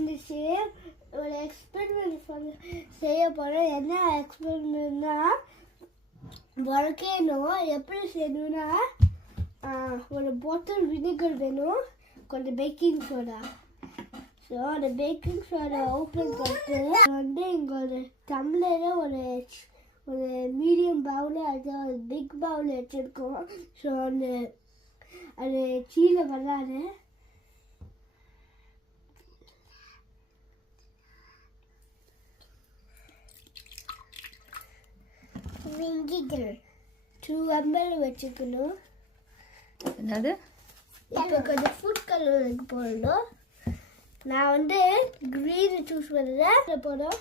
இந்த ஷேப் ஒரு எக்ஸ்பெரிமெண்ட் செய்ய போகிறேன். என்ன எக்ஸ்பெரிமெண்ட்னா வளர்க்கணும். எப்படி செய்யணும்னா ஒரு பாட்டில் வினிகர் வேணும், கொஞ்சம் பேக்கிங் சோடா. ஸோ அந்த பேக்கிங் சோடா ஓப்பன் பண்ணிட்டு வந்து இங்கே ஒரு டம்ளரில் ஒரு மீடியம் பவுல் அது ஒரு பிக் பவுல் வச்சுருக்கோம். ஸோ அது கீழே வராது. விங்கிகள் 2 ml வச்சுக்கணும். என்னது? இப்போ கொஞ்சம் ஃபுட் கலருக்கு போடணும். நான் வந்து க்ரீன் சூஸ் பண்ணுறேன். போடும்